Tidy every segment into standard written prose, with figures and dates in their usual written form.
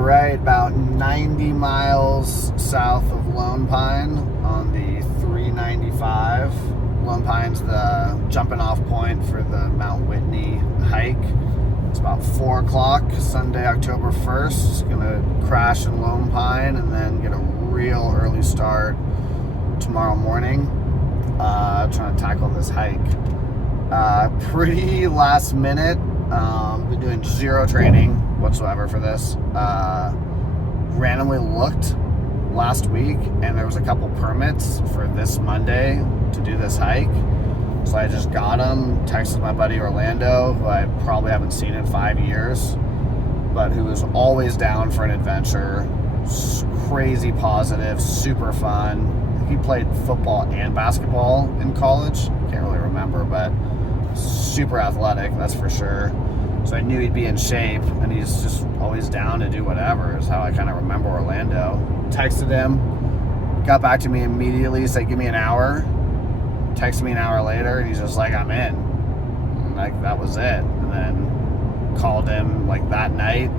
right about 90 miles south of Lone Pine on the 395. Lone Pine's the jumping off point for the Mount Whitney hike. It's about 4 o'clock, Sunday, October 1st. Gonna crash in Lone Pine and then get a real early start tomorrow morning. Trying to tackle this hike. Pretty last minute. Been doing zero training whatsoever for this. Randomly looked last week and there was a couple permits for this Monday to do this hike. So I just got them, texted my buddy Orlando, who I probably haven't seen in 5 years, but who is always down for an adventure. Crazy positive, super fun. He played football and basketball in college. Can't really remember, but super athletic, that's for sure. So I knew he'd be in shape, and he's just always down to do whatever, is how I kind of remember Orlando. Texted him, got back to me immediately, said give me an hour. Texted me an hour later, and he's just like, I'm in. And like, that was it. And then called him like that night,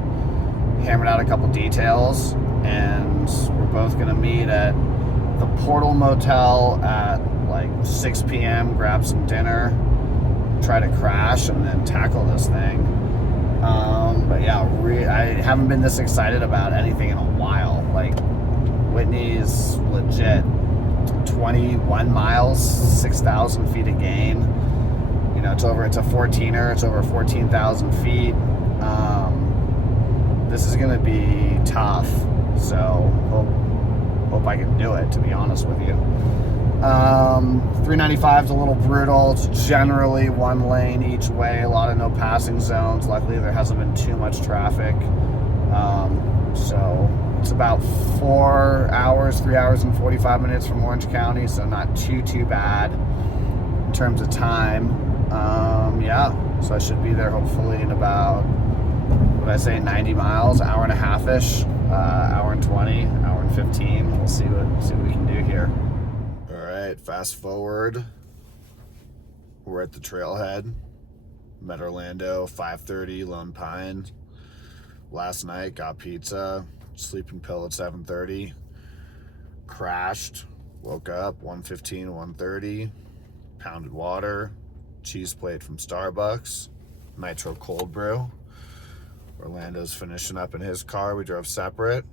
hammered out a couple details, and we're both gonna meet at the Portal Motel at like 6 p.m., grab some dinner, try to crash, and then tackle this thing. But yeah, I haven't been this excited about anything in a while. Like, Whitney is legit 21 miles, 6,000 feet of gain. You know, it's a 14er, it's over 14,000 feet. This is gonna be tough, so hope I can do it, to be honest with you. 395 is a little brutal. It's generally one lane each way, a lot of no passing zones. Luckily there hasn't been too much traffic. So it's about 4 hours, 3 hours and 45 minutes from Orange County, so not too bad in terms of time. Yeah, so I should be there hopefully in about, what did I say, 90 miles, hour and a half-ish, hour and 20, hour and 15. We'll see what we can do here. All right, fast forward. We're at the Trailhead. Met Orlando, 5:30, Lone Pine. Last night, got pizza, sleeping pill at 7:30. Crashed, woke up 1:15, 1:30. Pounded water, cheese plate from Starbucks, nitro cold brew. Orlando's finishing up in his car. We drove separate.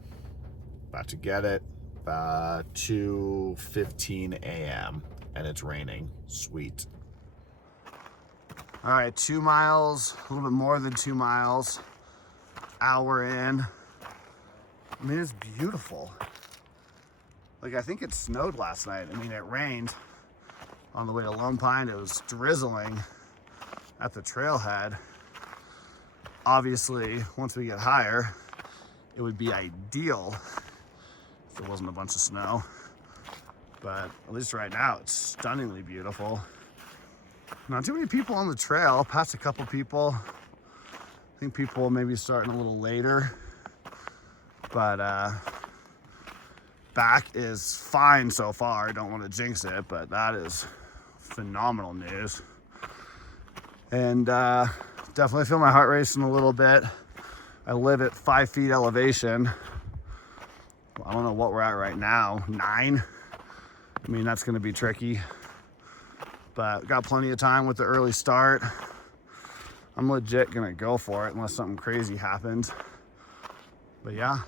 About to get it. 2:15 a.m. and it's raining. Sweet. All right, 2 miles, a little bit more than 2 miles. Hour in. I mean, it's beautiful. Like, I think it snowed last night. I mean, it rained on the way to Lone Pine. It was drizzling at the Trailhead. Obviously, once we get higher, it would be ideal if there wasn't a bunch of snow. But at least right now, it's stunningly beautiful. Not too many people on the trail. Passed a couple people. I think people will maybe starting a little later. But back is fine so far. I don't want to jinx it, but that is phenomenal news. And definitely feel my heart racing a little bit. I live at 5 feet elevation. I don't know what we're at right now, 9. I mean, that's gonna be tricky, but got plenty of time with the early start. I'm legit gonna go for it unless something crazy happens. But yeah,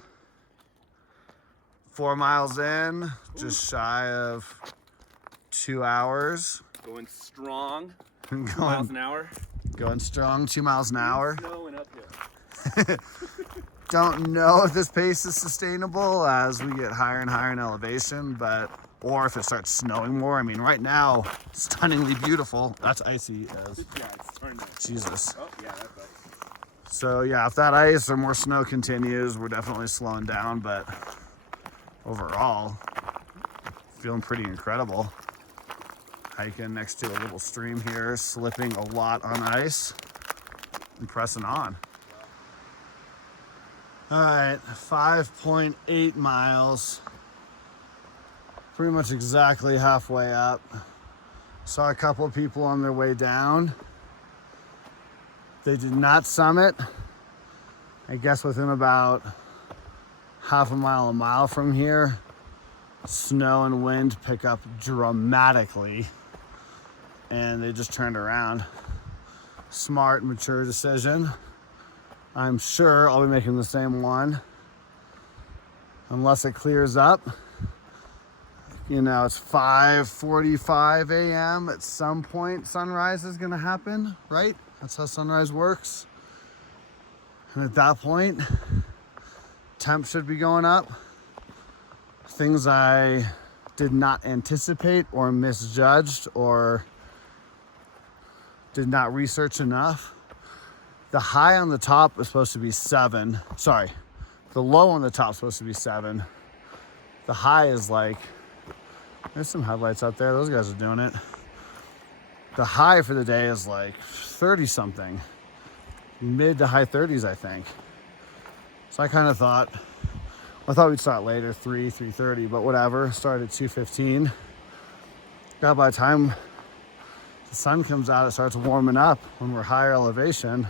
4 miles in, just shy of 2 hours. Going strong, 2 miles an hour. Going strong, 2 miles an hour. Snow and uphill. Don't know if this pace is sustainable as we get higher and higher in elevation, or if it starts snowing more. I mean, right now, stunningly beautiful. That's icy as Yeah, it's starting to. Jesus. Oh, yeah, that's right. So yeah, if that ice or more snow continues, we're definitely slowing down, but overall, feeling pretty incredible. Hiking next to a little stream here, slipping a lot on ice, and pressing on. All right, 5.8 miles. Pretty much exactly halfway up. Saw a couple of people on their way down. They did not summit. I guess within about half a mile from here, snow and wind pick up dramatically, and they just turned around. Smart, mature decision. I'm sure I'll be making the same one unless it clears up. You know, it's 5:45 a.m. At some point, sunrise is gonna happen, right? That's how sunrise works. And at that point, temp should be going up. Things I did not anticipate or misjudged or did not research enough. The high on the top is supposed to be 7. Sorry, the low on the top is supposed to be 7. The high is like, there's some headlights out there. Those guys are doing it. The high for the day is like 30 something, mid to high 30s, I think. So I kind of thought, we'd start later, 3:30, but whatever. Started at 2:15. By the time the sun comes out, it starts warming up. When we're higher elevation,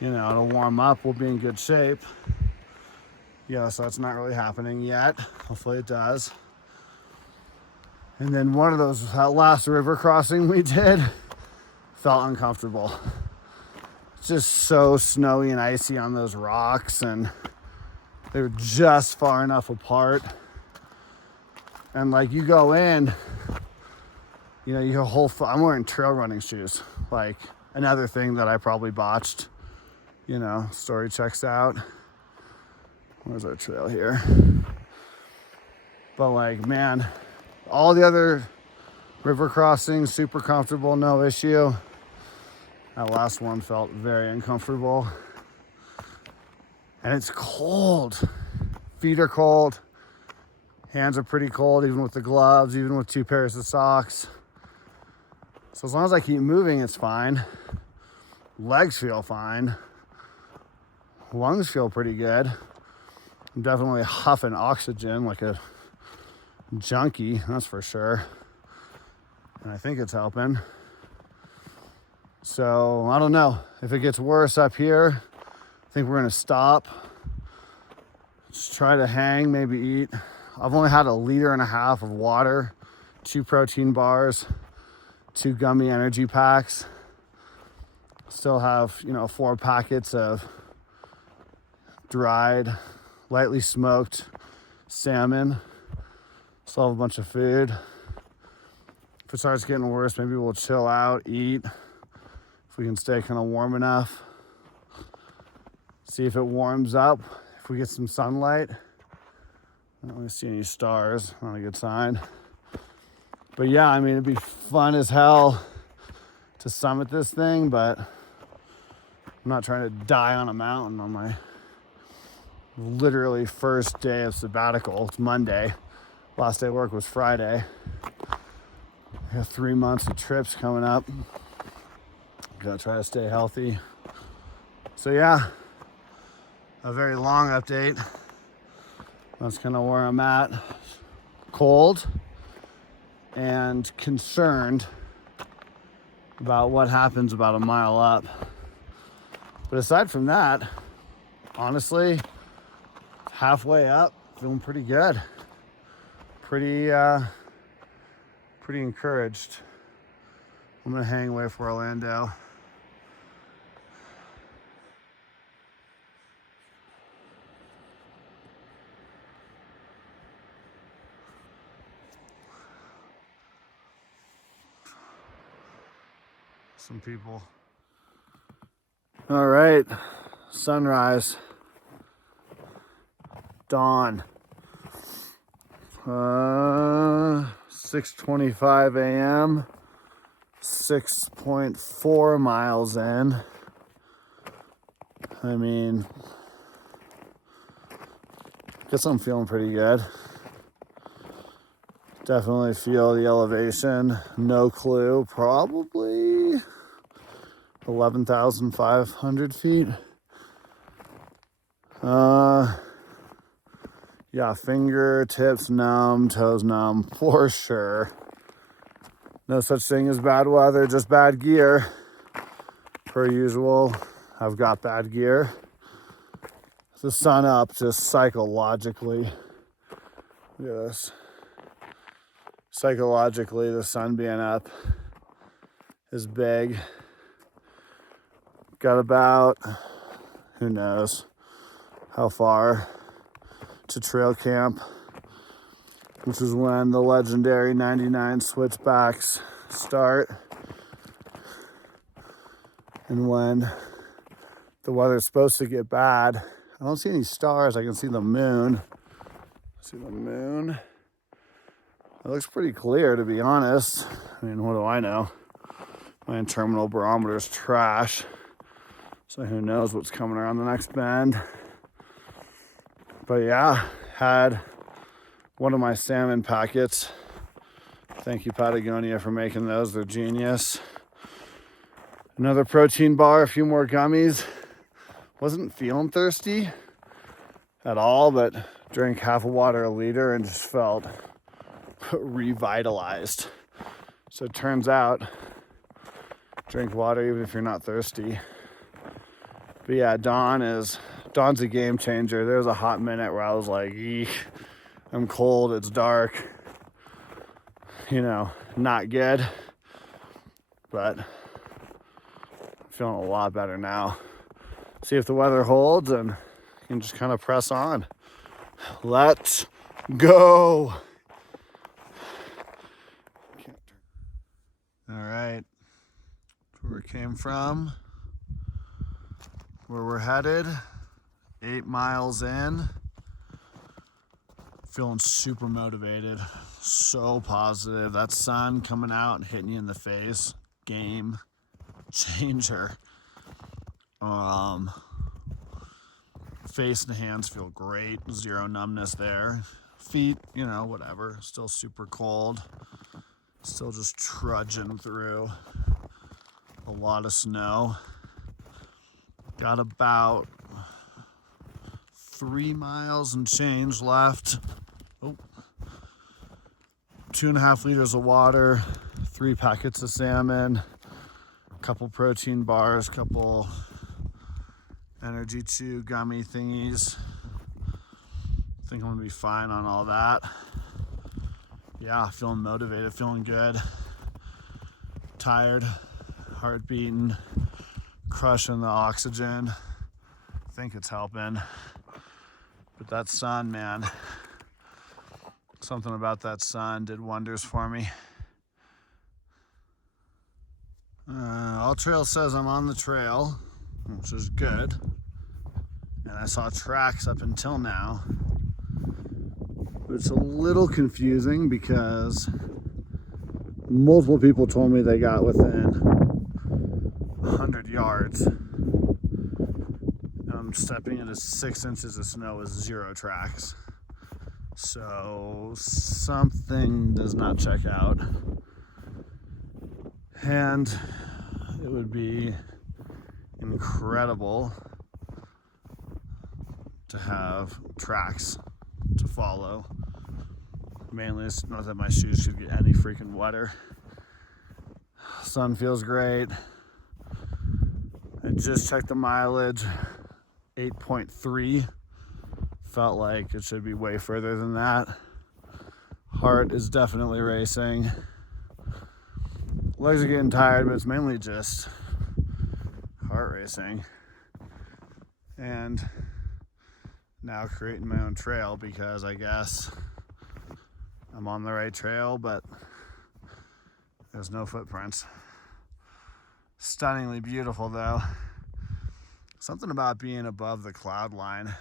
you know, it'll warm up. We'll be in good shape. Yeah, so it's not really happening yet. Hopefully it does. And then one of those, that last river crossing we did, felt uncomfortable. It's just so snowy and icy on those rocks, and they were just far enough apart. And like you go in, you know, your whole, I'm wearing trail running shoes. Like another thing that I probably botched, you know, story checks out. Where's our trail here? But like, man, all the other river crossings, super comfortable, no issue. That last one felt very uncomfortable. And it's cold. Feet are cold. Hands are pretty cold, even with the gloves, even with 2 pairs of socks. So as long as I keep moving, it's fine. Legs feel fine. Lungs feel pretty good. I'm definitely huffing oxygen like a junkie, that's for sure. And I think it's helping. So I don't know. If it gets worse up here, I think we're gonna stop. Just try to hang, maybe eat. I've only had 1.5 liters of water, 2 protein bars, 2 gummy energy packs. Still have, you know, 4 packets of dried, lightly smoked salmon. Still have a bunch of food. If it starts getting worse, maybe we'll chill out, eat. If we can stay kind of warm enough. See if it warms up. If we get some sunlight. I don't really see any stars, not a good sign. But yeah, I mean, it'd be fun as hell to summit this thing, but I'm not trying to die on a mountain on my literally first day of sabbatical. It's Monday. Last day of work was Friday. I got 3 months of trips coming up. Gotta try to stay healthy. So yeah, a very long update. That's kind of where I'm at. Cold and concerned about what happens about a mile up. But aside from that, honestly, halfway up, feeling pretty good. Pretty encouraged. I'm gonna hang away for Orlando. Some people. All right, sunrise, dawn. 6:25 a.m. 6.4 miles in. I mean, guess I'm feeling pretty good. Definitely feel the elevation. No clue. Probably 11,500 feet. Yeah, fingertips numb, toes numb, for sure. No such thing as bad weather, just bad gear. Per usual, I've got bad gear. the sun up just psychologically. Look at this. Psychologically, the sun being up is big. Got about, who knows how far to trail camp, which is when the legendary 99 switchbacks start. And when the weather's supposed to get bad, I don't see any stars. I can see the moon. See the moon? It looks pretty clear, to be honest. I mean, what do I know? My terminal barometer is trash. So who knows what's coming around the next bend. But yeah, had one of my salmon packets. Thank you, Patagonia, for making those. They're genius. Another protein bar, a few more gummies. Wasn't feeling thirsty at all, but drank half a water a liter and just felt revitalized. So it turns out, drink water even if you're not thirsty. But yeah, Dawn's a game changer. There was a hot minute where I was like, eek, I'm cold, it's dark. You know, not good. But I'm feeling a lot better now. See if the weather holds and you can just kind of press on. Let's go. All right, where we came from, where we're headed, 8 miles in. Feeling super motivated, so positive. That sun coming out and hitting you in the face, game changer. Face and hands feel great, zero numbness there. Feet, you know, whatever, still super cold. Still just trudging through a lot of snow. Got about 3 miles and change left. Oh. 2.5 liters of water, 3 packets of salmon, a couple protein bars, couple energy chew gummy thingies. I think I'm gonna be fine on all that. Yeah, feeling motivated, feeling good. Tired, heart beating, crushing the oxygen. I think it's helping. But that sun, man, something about that sun did wonders for me. All Trail says I'm on the trail, which is good. And I saw tracks up until now. But it's a little confusing because multiple people told me they got within 100 yards. And I'm stepping into 6 inches of snow with 0 tracks. So something does not check out. And it would be incredible to have tracks to follow. Mainly it's not that my shoes should get any freaking wetter. Sun feels great. I just checked the mileage, 8.3. Felt like it should be way further than that. Heart is definitely racing. Legs are getting tired, but it's mainly just heart racing. And now creating my own trail because I guess I'm on the right trail, but there's no footprints. Stunningly beautiful though. Something about being above the cloud line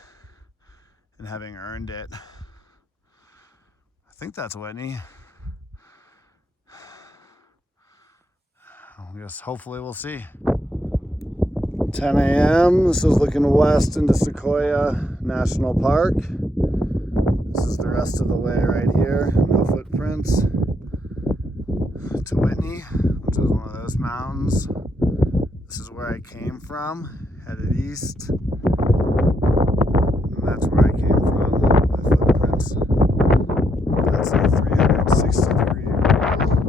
and having earned it. I think that's Whitney. I guess hopefully we'll see. 10 a.m. This is looking west into Sequoia National Park. This is the rest of the way right here. No footprints. To Whitney, which is one of those mountains. This is where I came from, headed east. And that's where I came from, my footprints. That's a 360-degree angle.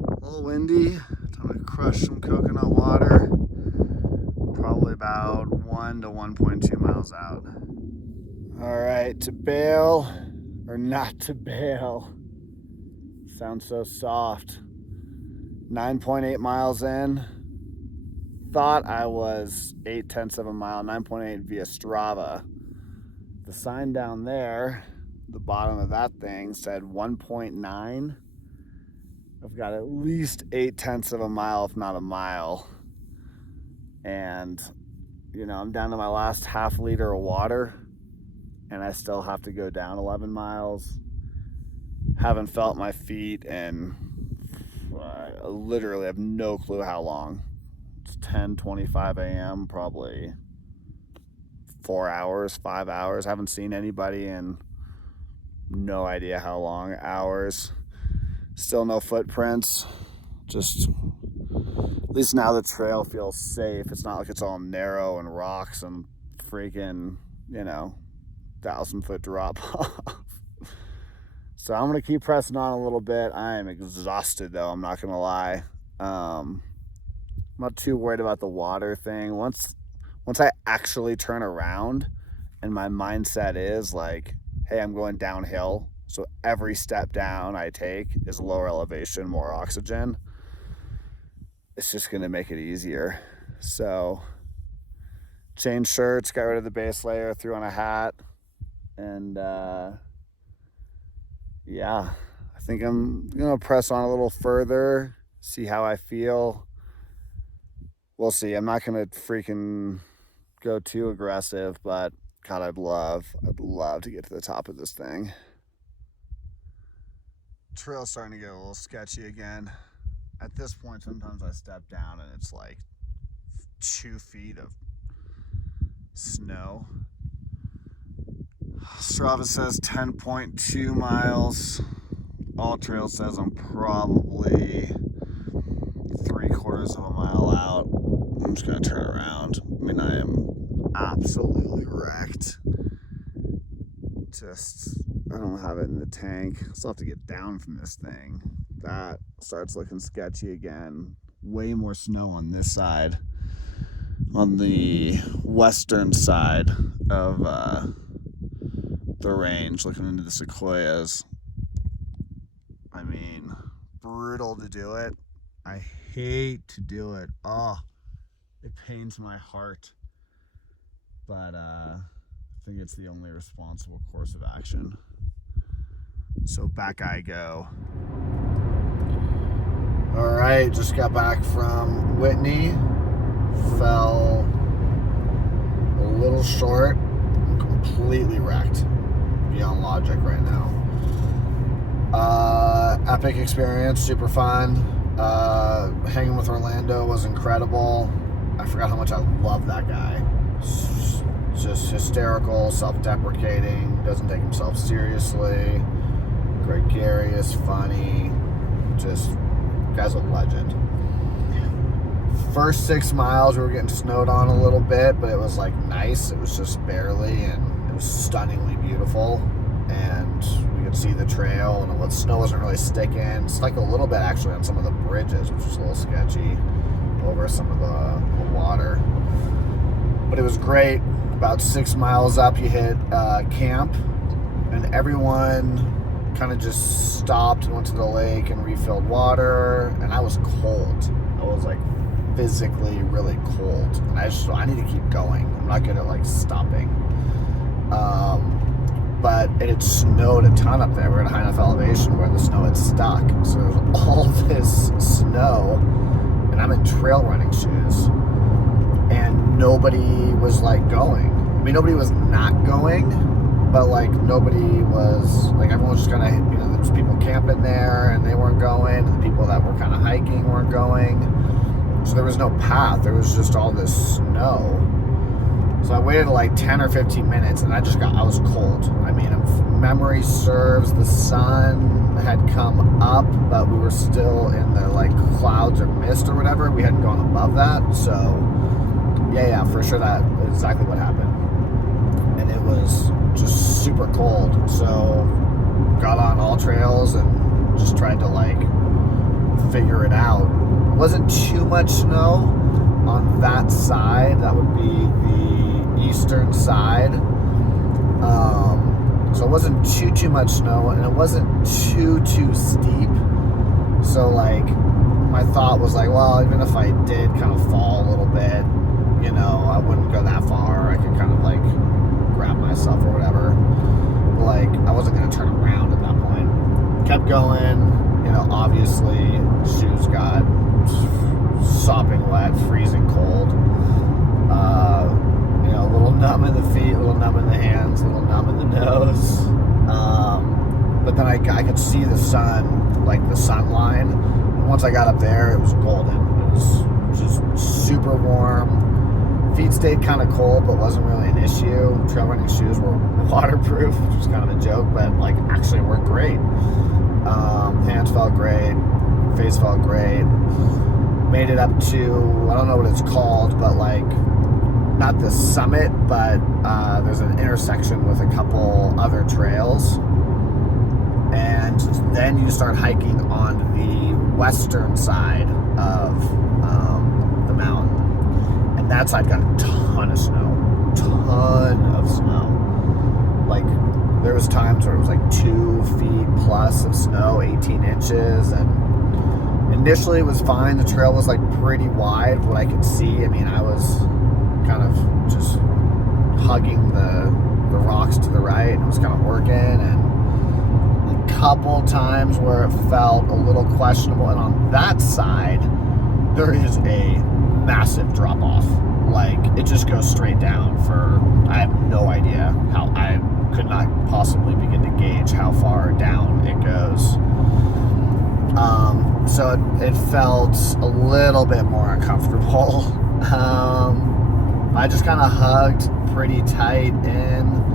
A little windy. Time to crush some coconut water. Probably about 1 to 1.2 miles out. All right, to bail or not to bail. Sounds so soft. 9.8 miles in. Thought I was 0.8 of a mile, 9.8 via Strava. The sign down there, the bottom of that thing said 1.9. I've got at least 0.8 of a mile, if not a mile. And, you know, I'm down to my last half liter of water and I still have to go down 11 miles. Haven't felt my feet and I literally have no clue how long. It's 10:25 a.m., probably 4 hours, 5 hours. Haven't seen anybody in no idea how long, hours. Still no footprints. Just, at least now the trail feels safe. It's not like it's all narrow and rocks and freaking, you know, 1,000-foot drop off. So I'm gonna keep pressing on a little bit. I am exhausted though, I'm not gonna lie. I'm not too worried about the water thing. Once I actually turn around and my mindset is like, hey, I'm going downhill, so every step down I take is lower elevation, more oxygen, it's just gonna make it easier. So changed shirts, got rid of the base layer, threw on a hat, and yeah, I think I'm gonna press on a little further, see how I feel. We'll see. I'm not gonna freaking go too aggressive, but God, I'd love to get to the top of this thing. Trail's starting to get a little sketchy again. At this point, sometimes I step down and it's like 2 feet of snow. Strava says 10.2 miles. All Trail says I'm probably 3/4 of a mile out. I'm just gonna turn around. I mean, I am absolutely wrecked. I don't have it in the tank. I still have to get down from this thing. That starts looking sketchy again. Way more snow on this side. On the western side of the range, looking into the sequoias. I mean, brutal to do it. I hate to do it. Oh, it pains my heart. But I think it's the only responsible course of action. So back I go. All right, just got back from Whitney. Fell a little short. I'm completely wrecked. Beyond logic right now. Epic experience, super fun. Hanging with Orlando was incredible. I forgot how much I love that guy. Just hysterical, self-deprecating, doesn't take himself seriously, gregarious, funny, just, guy's a legend. First 6 miles we were getting snowed on a little bit, but it was like nice. It was just barely, and it was stunningly beautiful, and we could see the trail, and the snow wasn't really sticking. Stuck a little bit actually on some of the bridges, which was a little sketchy, over some of the water, but it was great. About 6 miles up, you hit camp, and everyone kind of just stopped and went to the lake and refilled water, and I was cold. I was like physically really cold, and I need to keep going. I'm not good at like stopping. But it had snowed a ton up there. We're at a high enough elevation where the snow had stuck, so there was all this snow, and I'm in trail running shoes, and nobody was like going. I mean, nobody was not going, but like nobody was, like everyone was just kind of, you know, there's people camping there and they weren't going, and the people that were kind of hiking weren't going. So there was no path, there was just all this snow. So I waited like 10 or 15 minutes and I was cold. I mean, if memory serves, the sun had come up, but we were still in the like clouds or mist or whatever. We hadn't gone above that. So yeah, for sure that is exactly what happened. And it was just super cold. So got on all trails and just tried to like figure it out. Wasn't too much snow on that side. That would be the western side. So it wasn't too much snow, and it wasn't too steep. So like my thought was like, well, even if I did kind of fall a little bit, you know, I wouldn't go that far. I could kind of like grab myself or whatever. But like I wasn't gonna turn around at that point. Kept going, you know, obviously shoes got sopping wet, freezing cold. You know, a little numb in the feet, a little numb in the hands, a little numb in the nose. But then I could see the sun, like the sun line. And once I got up there, it was golden. It was just super warm. Feet stayed kind of cold, but wasn't really an issue. Trail running shoes were waterproof, which was kind of a joke, but like actually worked great. Hands felt great, face felt great. Made it up to, I don't know what it's called, but like not the summit, but there's an intersection with a couple other trails. And then you start hiking on the western side of the mountain. And that side got a ton of snow. Ton of snow. Like, there was times where it was like 2 feet plus of snow, 18 inches. And initially it was fine. The trail was like pretty wide, what I could see. I mean, I was kind of just hugging the rocks to the right. It was kind of working, and couple times where it felt a little questionable, and on that side there is a massive drop off. Like, it just goes straight down for, I have no idea how, I could not possibly begin to gauge how far down it goes. So it felt a little bit more uncomfortable. I just kind of hugged pretty tight in,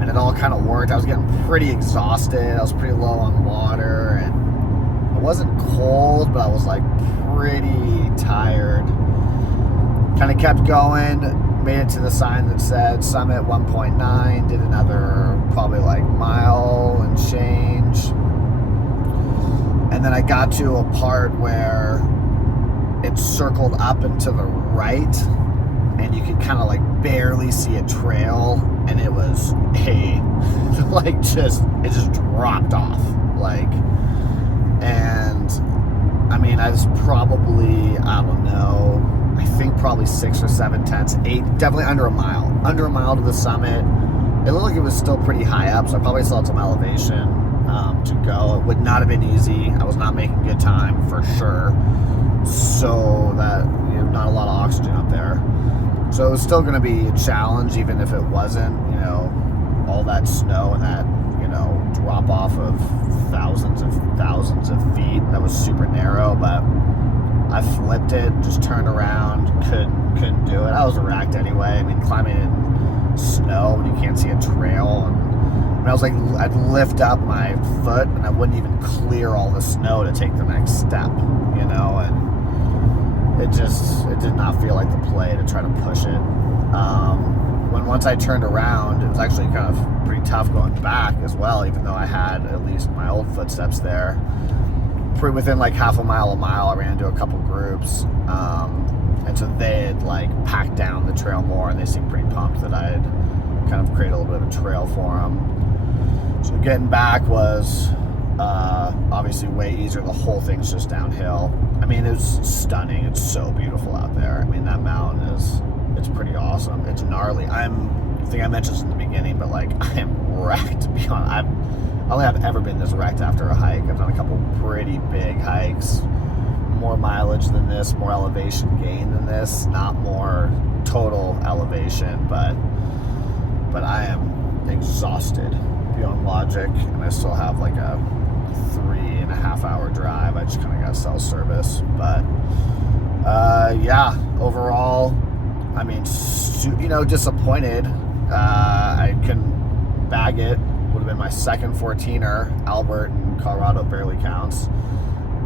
and it all kind of worked. I was getting pretty exhausted. I was pretty low on water, and it wasn't cold, but I was like pretty tired. Kind of kept going, made it to the sign that said Summit 1.9, did another probably like mile and change. And then I got to a part where it circled up and to the right, and you could kind of like barely see a trail, and it was like it just dropped off, like. And I mean, I was probably, I don't know, I think probably 6 or 7 tenths, 8, definitely under a mile to the summit. It looked like it was still pretty high up, so I probably still had some elevation to go. It would not have been easy. I was not making good time for sure, so that, you know, not a lot of oxygen up there. So it was still going to be a challenge, even if it wasn't, you know, all that snow and that, you know, drop off of thousands of feet. That was super narrow, but I flipped it, just turned around, couldn't do it. I was wrecked anyway. I mean, climbing in snow when you can't see a trail, and I was like, I'd lift up my foot and I wouldn't even clear all the snow to take the next step, you know, and it did not feel like the play to try to push it. Once I turned around, it was actually kind of pretty tough going back as well, even though I had at least my old footsteps there. Pretty within like half a mile, I ran into a couple groups, and so they had like packed down the trail more, and they seemed pretty pumped that I had kind of created a little bit of a trail for them. So getting back was obviously way easier. The whole thing's just downhill. I mean, it's stunning. It's so beautiful out there. I mean, that mountain it's pretty awesome. It's gnarly. I think I mentioned this in the beginning, but like, I am wrecked beyond. I don't think I've ever been this wrecked after a hike. I've done a couple pretty big hikes, more mileage than this, more elevation gain than this, not more total elevation, but I am exhausted beyond logic, and I still have like a 3.5 hour drive. I just kind of got cell service, but yeah, overall, I mean, you know, disappointed. I couldn't bag it. Would have been my second 14er. Albert in Colorado barely counts.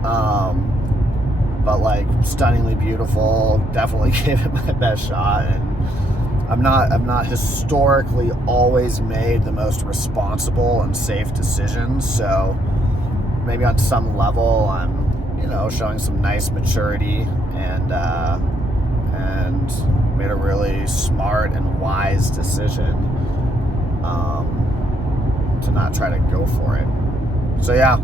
But like, stunningly beautiful. Definitely gave it my best shot. And I'm not historically always made the most responsible and safe decisions. So maybe on some level, I'm, you know, showing some nice maturity and made a really smart and wise decision to not try to go for it. So yeah,